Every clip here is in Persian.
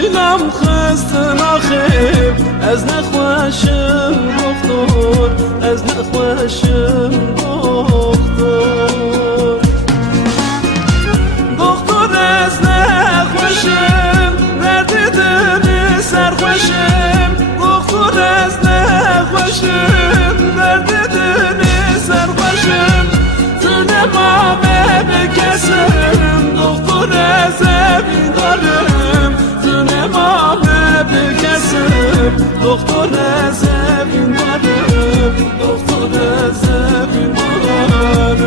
دلم خسته نخیم از نخوشم دکتر از نخوشم دکتر از نخوشم درد دل سرخوشم دکتر از نخوشم درد دل سرخوشم تنمامه بکسم دکتر از بیدارم تنمامه بکسم دکتر از بیدارم دکتر از بیدارم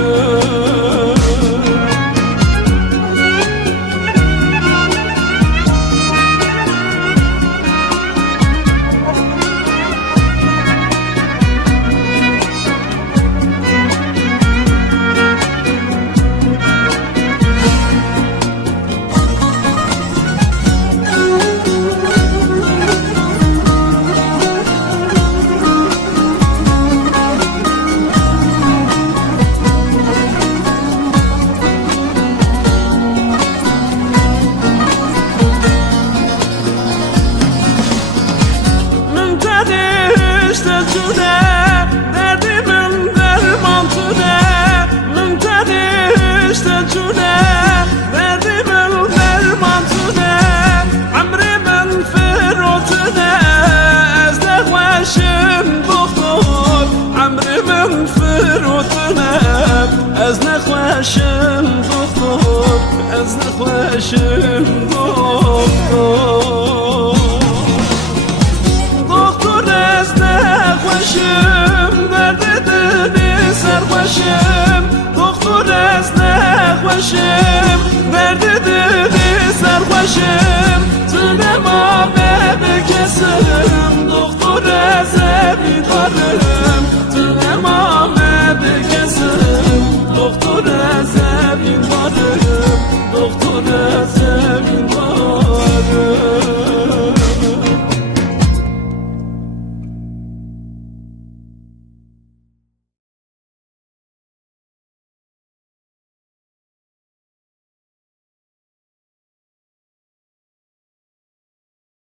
دردی من درمان تونه من تنشت جونه دردی من درمان تونه عمری من فروتونه از نخوشم دکتر عمری من فروتونه از نخوشم دکتر از نخوشم دکتر درد دل سرخوشم دکتر از نخوشم درد دل سرخوشم